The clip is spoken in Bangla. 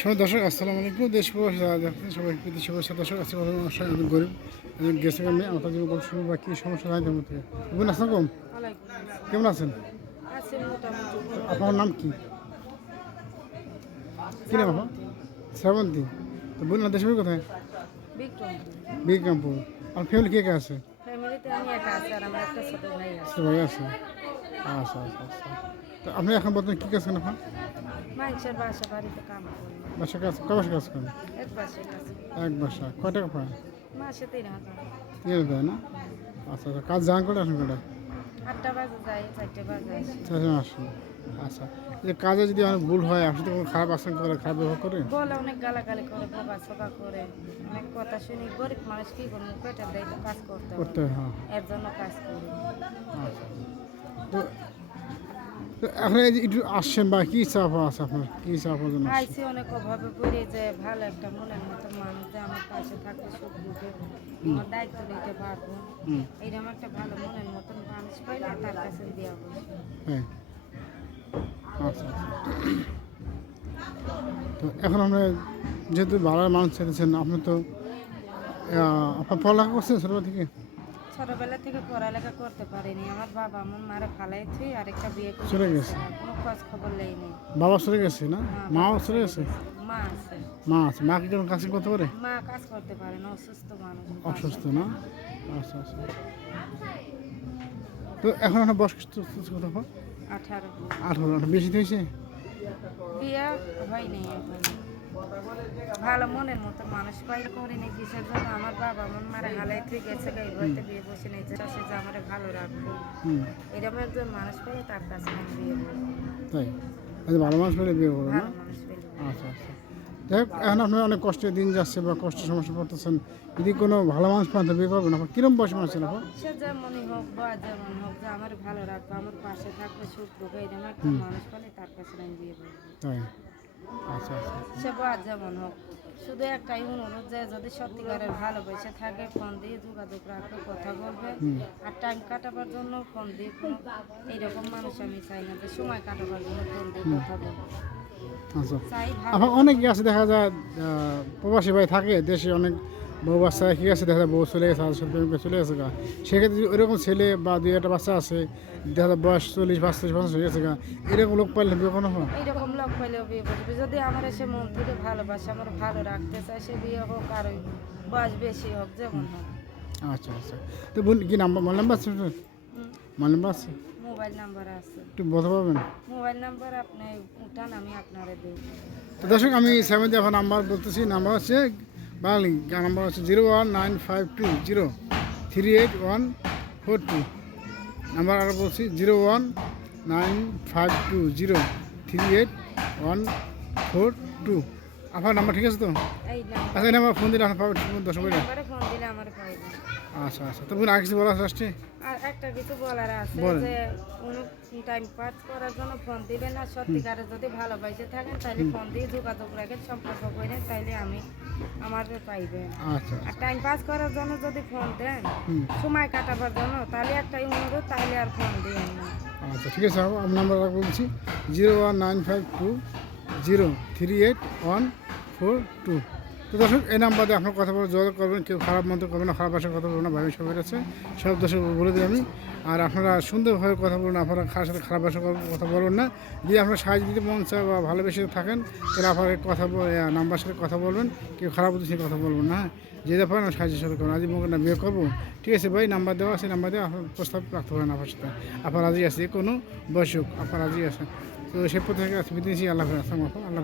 সবাই দর্শক আসসালামু আলাইকুম। দেশ দেখছেন সবাই শুভেচ্ছা দর্শক অসহায় একজন গরিব একজন গেছে আমি আমার জীবন গল্প শুনব বা কী সমস্যা জানতে মতো বোন আসসালাম আসসালাম। কেমন আছেন? আপনার নাম কি? কি নাম আপনার? শ্রাবন্তী। তো বোন না দেশের কোথায়? বিক্রম বিক্রমপুর। আর ফ্যামিলি কে কে আছে? ফ্যামিলিতে আমি একা আছি আর আমার একটা ছোট ভাই আছে। সবাই আছে? আচ্ছা আচ্ছা আচ্ছা। তো আপনি এখন বর্তমানে কী কাজ করেন এখন? মানুষের বাসা বাড়িতে কাম করি। বাসা কাজ ক বাসা কাজ করেন? এক বাসে কাছে এক বাসা কয় টাকা পায় মাসে তিন হাজার তিন হাজার দেয় না? আচ্ছা আচ্ছা কাজ জান করে আসেন কটা আটটা বাজে যাই চারটে বাজে আসি। চারজন আসেন আচ্ছা যে কাজে যদি অনেক ভুল হয় আপনি তো কোনো খারাপ আচরণ করে খারাপ ব্যবহার করে বলে অনেক গালাগালি করে বাবা সোকা করে অনেক কথা শুনি। গরিব মানুষ কি করব? পেটের দায়িত্ব কাজ করতে করতে হয় হ্যাঁ। এর জন্য কাজ করি। আচ্ছা। তো এখন একটু আসছেন বা কী চাপ আছে আপনার? কী চাপ? আইসি অনেক অভাবে পড়ে যে ভালো একটা মনের মতো মানুষ যে আমার পাশে থাকবে সুখ দুঃখে আমার দায়িত্ব নিতে পারব। এইরকম একটা ভালো মনের মতন মানুষ পাইলে তার কাছে বসে হ্যাঁ। আচ্ছা আচ্ছা। তো এখন আমরা যেহেতু ভাড়ার মানুষ চাইতেছেন আপনি তো আপনার পড়ালেখা করছেন ছোটবেলা থেকে? ছোটবেলা থেকে পড়ালেখা করতে পারিনি। আমার বাবা আমার মারে ফালাইছি আর একটা বিয়ে করে চলে গেছে। কোনো খোঁজ খবর নেইনি। বাবা চলে গেছে না? হ্যাঁ, মাও চলে গেছে? মা আছে। মা আছে। মা কি কাজ করতে পারে? মা কাজ করতে পারে না অসুস্থ মানুষ। অসুস্থ না? আচ্ছা আচ্ছা। তো এখন আপনার বয়স কত কত? আঠারো। আঠারো। বেশি হয়েছে? বিয়ে হয়নি এখন। ভালো মনের মতো মানুষ পাই করিনি কিসের জন্য আমার বাবা আমার মারা হালাই থেকে গেছে গাই বলতে বিয়ে বসে নেই সে যে আমার ভালো রাখবে এরকম একজন মানুষ পেলে তার কাছে আমি বিয়ে করব। তাই? আচ্ছা ভালো মানুষ পেলে বিয়ে করো না? পেলে আচ্ছা আচ্ছা। যাই হোক এখন আপনার অনেক কষ্টের দিন যাচ্ছে বা কষ্ট সমস্যা পড়তেছেন। যদি কোনো ভালো মানুষ পান বিয়ে করবেন। আপনার কিরম বয়স মানুষ ছিল আপনার সে যেমনই হোক বা যেমন হোক যে আমার ভালো রাখবে আমার পাশে থাকবে সুখ দুঃখে এরকম একটা মানুষ পেলে তার কাছে আমি বিয়ে করব। তাই? সে বাদ যেমন হোক। শুধু একটাই অনুরোধ যে যদি সত্যিকারের ভালোবেসে থাকে ফোন দিয়ে যোগাযোগ রাখবে কথা বলবে। আর টাইম কাটাবার জন্য ফোন দিয়ে কোনো এইরকম মানুষ আমি চাই না যে সময় কাটাবার জন্য ফোন দিয়ে কথা বলবে। অনেক আছে দেখা যায় প্রবাসী ভাই থাকে দেশে অনেক বউ বাচ্চা কি আছে? দেখা যায় বউ চলে গেছে ছেলে প্রেমিকা চলে গেছে গা। সেক্ষেত্রে যদি ওইরকম ছেলে বা দুই একটা বাচ্চা আছে দেখা যায় বয়স চল্লিশ পাঁচচল্লিশ পঞ্চাশ হয়ে গেছে গা এরকম লোক পাইলে বিয়ে কোনো হয়? এইরকম লোক পাইলেও বিয়ে করবে যদি আমার সে মন থেকে ভালোবাসে আমার ভালো রাখতে চায় সে বিয়ে হোক আর বয়স বেশি হোক যেমন হোক। আচ্ছা আচ্ছা। তো বোন কি নাম্বার মোবাইল নাম্বার আছে? মোবাইল নাম্বার আছে? মোবাইল নাম্বার আছে। একটু বলতে পারবেন? মোবাইল নাম্বার আপনি উঠান আমি আপনারে দিই। তো দর্শক আমি সেভেন এখন নাম্বার বলতেছি নাম্বার হচ্ছে বাঙালি নাম্বার হচ্ছে zero one nine five two zero three eight one four two. Number আরও বলছি, zero one nine five two zero three eight one four two. আপনার নাম্বার ঠিক আছে তো? আচ্ছা এই নাম্বার ফোন দিলে আপনার পাবেন ভাইরা। নাম্বারে ফোন দিলে আমার পাইবে আচ্ছা আচ্ছা। তো বোন আর কিছু আছে? আর একটা কিছু বলার আছে। যে টাইম পাস করার জন্য ফোন দিবেন না। সত্যিকারে যদি ভালোবাসে থাকেন তাহলে ফোন দিয়ে যোগাযোগ রাখেন সম্পর্ক করেন তাইলে আমি আমার পাইবেন আচ্ছা আর টাইম পাস করার জন্য যদি ফোন দেন সময় কাটাবার জন্য তাহলে একটাই অনুরোধ তাহলে আর ফোন দিবেন না। আচ্ছা ঠিক আছে আমার নাম্বার বলছি। Zero one nine five two zero three eight one four two. তো দর্শক, এই নাম্বার আপনার কথা বলে যোগাযোগ করবেন, কেউ খারাপ মন্ত্র করবেন না, খারাপ ভাষায় কথা বলবেন না ভাবে সবাই আছে সব দর্শক বলে দিই আমি। আর আপনারা সুন্দরভাবে কথা বলুন, আপনারা খারাপ সাথে খারাপ ভাষা কথা বলবেন না। যদি আপনারা সাহায্য দিতে মন চায় বা ভালোবেসে থাকেন, তাহলে আপনার কথা নাম্বার সাথে কথা বলবেন, কেউ খারাপ উদ্দেশ্যে কথা বলবেন না হ্যাঁ? যে ব্যাপারে না সাহায্য সাথে করুন আজ মুখে না বিয়ে করব। ঠিক আছে ভাই, নাম্বার দেওয়া আছে, নাম্বার দেওয়া, আপনার প্রস্তাব রাখতে পারেন আপনার সাথে। আপনার রাজি আছে কোনো বয়সক আপনার রাজি আছে তো সে পথে আছে বিদেশি আল্লাহ আসসালামু আল্লাহ